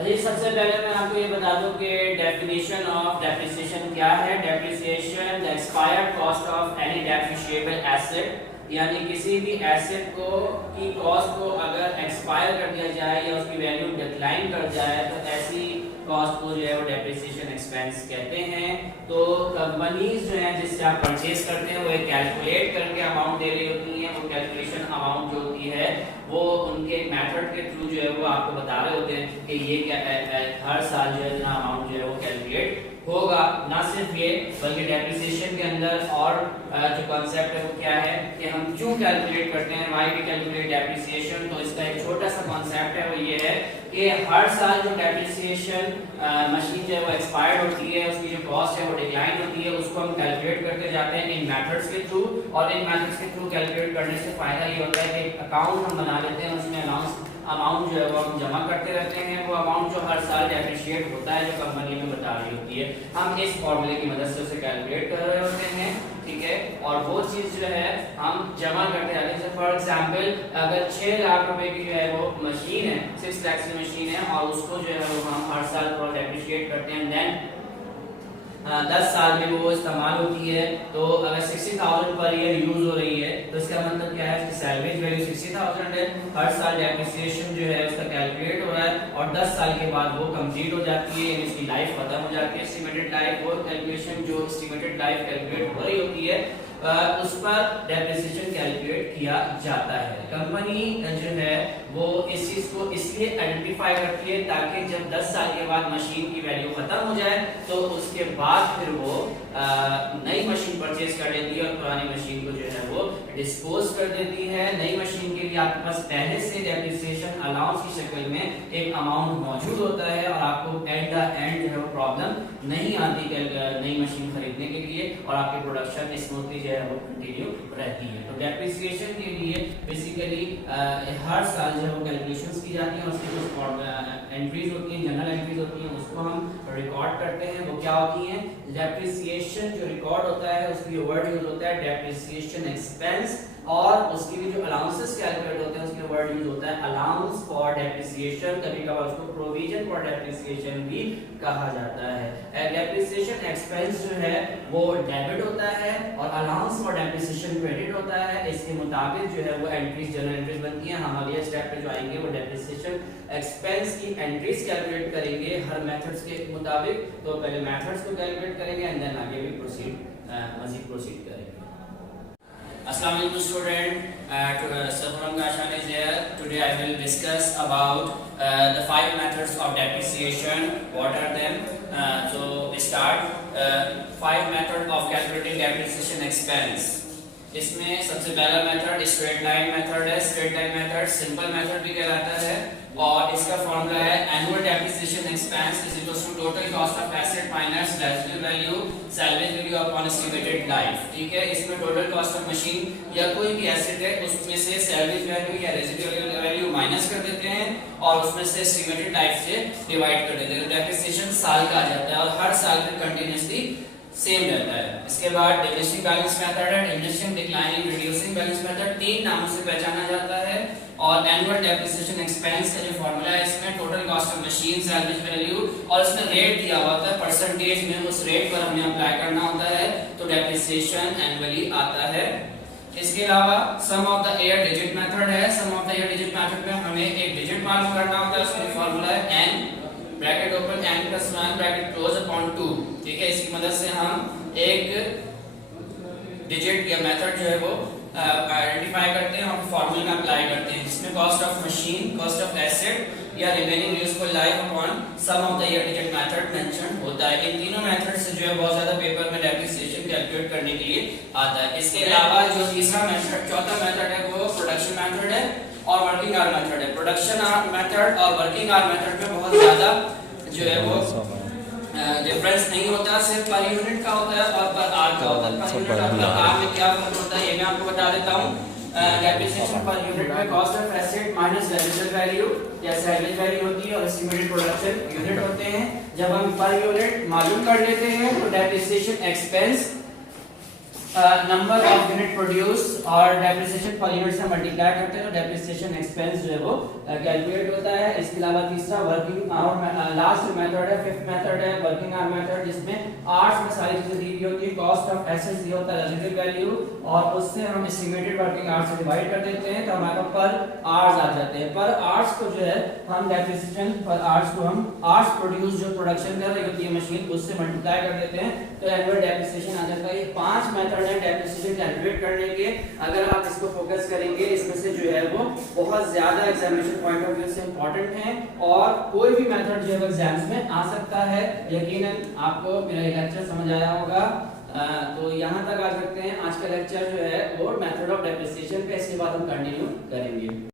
अभी सबसे पहले मैं आपको ये बता दूं कि डेफिनेशन ऑफ डेप्रिसिएशन क्या है। Depreciation the expired cost of any depreciable asset, यानी किसी भी एसेट को की कॉस्ट को अगर एक्सपायर कर दिया जाए या उसकी वैल्यू डिक्लाइन कर जाए तो ऐसी कॉस्ट को जो है वो डेप्रिसिएशन एक्सपेंस कहते हैं। तो कंपनीज जो है जिससे आप परचेज करते हैं वो एक कैलकुलेट करके अमाउंट दे रही होती हैं। वो कैलकुलेशन अमाउंट जो होती है वो उनके मेथड के थ्रू जो है वो आपको बता रहे होते हैं कि ये क्या हर साल जो है इतना अमाउंट जो है वो कैलकुलेट होगा। ना सिर्फ ये बल्कि डेप्रिसिएशन के अंदर और जो कॉन्सेप्ट है वो क्या है कि हम क्यों कैलकुलेट करते हैं, व्हाई वी कैलकुलेट डेप्रिसिएशन। तो इसका एक छोटा सा कॉन्सेप्ट है, वो ये है कि हर साल जो डेप्रिसिएशन मशीन जो है वो एक्सपायर्ड होती है, उसकी जो कॉस्ट है वो डिक्लाइन होती है, उसको हम कैलकुलेट करते जाते हैं इन मेथड्स के थ्रू। और इन मेथड्स के थ्रू कैलकुलेट करने से फायदा ये होता है कि अकाउंट हम बना लेते हैं, उसमें अमाउंट जो है वो हम जमा करते रहते हैं। वो अमाउंट जो हर साल डेप्रिशिएट होता है जो कंपनी में बता रही होती है, हम इस फॉर्मूले की मदद से उसे कैलकुलेट कर रहे होते हैं, ठीक है। और वो चीज जो है हम जमा करते रहते हैं। फॉर एग्जांपल अगर 6 लाख रुपए की जो है वो मशीन है, 6 लाख की मशीन है और उसको जो है वो हम हर साल डेप्रिशिएट करते हैं, देन 10 साल में वो इस्तेमाल होती है। तो अगर 60,000 पर ईयर यूज हो रही है तो इसका मतलब क्या है, उसकी सैलवेज वैल्यू 60,000 है। हर साल डेप्रिसिएशन जो है उसका कैलकुलेट हो रहा है और 10 साल के बाद वो कंप्लीट हो जाती है, इसकी लाइफ खत्म हो जाती है, एस्टिमेटेड लाइफ। वो कैलकुलेशन जो एस्टिमेटेड लाइफ कैलकुलेट हो रही होती है उस पर डेप्रिसिएशन कैलकुलेट किया जाता है। कंपनी जो है वो इस चीज को इसलिए आइडेंटिफाई करती है ताकि जब 10 साल के बाद मशीन की वैल्यू खत्म हो जाए तो उसके बाद फिर वो नई मशीन परचेज कर लेती है और पुरानी मशीन को जो है वो डिस्पोज कर देती है। नई मशीन के लिए आपके पास पहले से डेप्रिसिएशन अलाउंस की शक्ल में एक अमाउंट मौजूद होता है और आपको एट द एंड जो है वो प्रॉब्लम नहीं आती नई मशीन खरीदने के लिए और आपकी प्रोडक्शन स्मूथली जो है वो कंटिन्यू रहती है। तो डेप्रिसिएशन के लिए बेसिकली हर साल जो है वो कैलकुलेशंस की जाती हैं, उसकी जो एंट्रीज होती हैं, जनरल एंट्रीज होती हैं, उसको हम रिकॉर्ड करते हैं। वो क्या होती हैं, डेप्रिसिएशन जो रिकॉर्ड होता है उसकी वर्ड यूज होता है डेप्रिसिएशन एक्सपेंस, और उसकी भी जो अलाउंसेस कैलकुलेट होते हैं उसके वर्ड यूज होता है अलाउंस फॉर डेप्रिसिएशन, कभी कभार उसको प्रोविजन फॉर डेप्रिसिएशन भी कहा जाता है। डेप्रिसिएशन एक्सपेंस जो है वो डेबिट होता है और अलाउंस फॉर डेप्रिसिएशन क्रेडिट होता है। इसके मुताबिक जो है वो एंट्रीज जनरल एंट्रीज बनती हैं। हम अगले स्टेप पे जो आएंगे वो डेप्रिसिएशन एक्सपेंस की एंट्रीज कैलकुलेट करेंगे हर मेथड्स के मुताबिक। तो पहले मेथड्स को कैलकुलेट करेंगे एंड देन आगे भी मजीद प्रोसीड करेंगे। Assalamu alaikum student, Safuram Gashan is here. Today I will discuss about the 5 methods of depreciation. What are them? So we start 5 methods of calculating depreciation expense. इसमें सबसे पहला method straight line method है। Straight line method simple method भी कहलाता है और इसका formula है annual depreciation expense is equal to total cost of asset minus residual value salvage value upon estimated life. ठीक है, इसमें टोटल कॉस्ट ऑफ मशीन या कोई भी एसेट है उसमें से सैलवेज वैल्यू या रेजिडुअल वैल्यू माइनस कर देते हैं और उसमें से एस्टिमेटेड लाइफ से डिवाइड कर देते हैं। डेप्रिसिएशन साल का आ जाता है और हर साल में कंटिन्यूअसली सेम रहता है। इसके बाद डिमिनिशिंग बैलेंस मेथड है, diminishing, declining, reducing balance method 3 नामों से पहचाना जाता है। और एनुअल डेप्रिसिएशन एक्सपेंस का जो फार्मूला है इसमें total cost of machine, salvage value और इसमें रेट दिया हुआ होता है, परसेंटेज में उस रेट पर हमें अप्लाई करना होता है तो डेप्रिसिएशन एनुअली आता है। इसके अलावा sum of the year digit method है। Sum of the year digit method में हमें एक डिजिट मालूम करना होता है, उसका फार्मूला है n bracket open n + 1 bracket close upon 2। ठीक है, इसकी मदद से हम एक डिजिट या मेथड जो है वो आइडेंटिफाई करते हैं और फार्मूला में अप्लाई करते हैं, जिसमें cost of machine, cost of asset या remaining useful life upon sum of the year digit method mention होता है। इन तीनों मेथड से जो है बहुत ज्यादा पेपर में डेप्रिसिएशन कैलकुलेट करने के लिए आता है। इसके अलावा जो तीसरा मेथड, चौथा मेथड है वो प्रोडक्शन मेथड है और वर्किंग आवर मेथड है। प्रोडक्शन आवर मेथड और वर्किंग आवर मेथड में बहुत ज्यादा जो है वो डिफरेंस नहीं होता, सिर्फ पर यूनिट का होता है और पर आर का होता है। पर यूनिट और पर आर में क्या फर्क होता है ये मैं आपको बता देता हूं। डेप्रिसिएशन पर यूनिट में cost of asset minus residual value या सैलवेज वैल्यू होती है और एस्टिमेटेड प्रोडक्शन यूनिट होते हैं। जब हम पर यूनिट मालूम कर लेते हैं तो depreciation expense number of unit produce और डेप्रिसिएशन पर यूनिट से मल्टीप्लाई करते हैं तो डेप्रिसिएशन एक्सपेंस जो है वो कैलकुलेट होता है। इसके अलावा तीसरा वर्किंग आवर, लास्ट मेथड है, फिफ्थ मेथड है वर्किंग आवर मेथड, जिसमें आर्ट्स में सारी चीजें दी हुई होती है, कॉस्ट ऑफ एसेट्स दिया होता है, रिलेटिव वैल्यू, और उससे हम एस्टिमेटेड वर्किंग आवर्स से डिवाइड कर देते हैं तो हमारे पर आवर्स आ जाते हैं। पर आवर्स को जो है हम डेप्रिसिएशन पर आवर्स को हम आवर्स प्रोड्यूस जो प्रोडक्शन कर रही होती है मशीन उससे मल्टीप्लाई कर देते हैं तो एनुअल डेप्रिसिएशन आ जाता है। ये 5 मेथड है डेप्रिसिएशन कैलकुलेट करने के। अगर आप इसको फोकस करेंगे इसमें से जो है वो बहुत ज्यादा एग्जामिनेशन पॉइंट ऑफ व्यू से इंपॉर्टेंट है और कोई भी मेथड जो है एग्जाम्स में आ सकता है। यकीनन आपको मेरा ये लेक्चर समझ आया होगा। तो यहाँ तक आ सकते हैं। आज का लेक्चर जो है वो मेथड ऑफ डेप्रिसिएशन पे, इसके बाद हम कंटिन्यू करेंगे।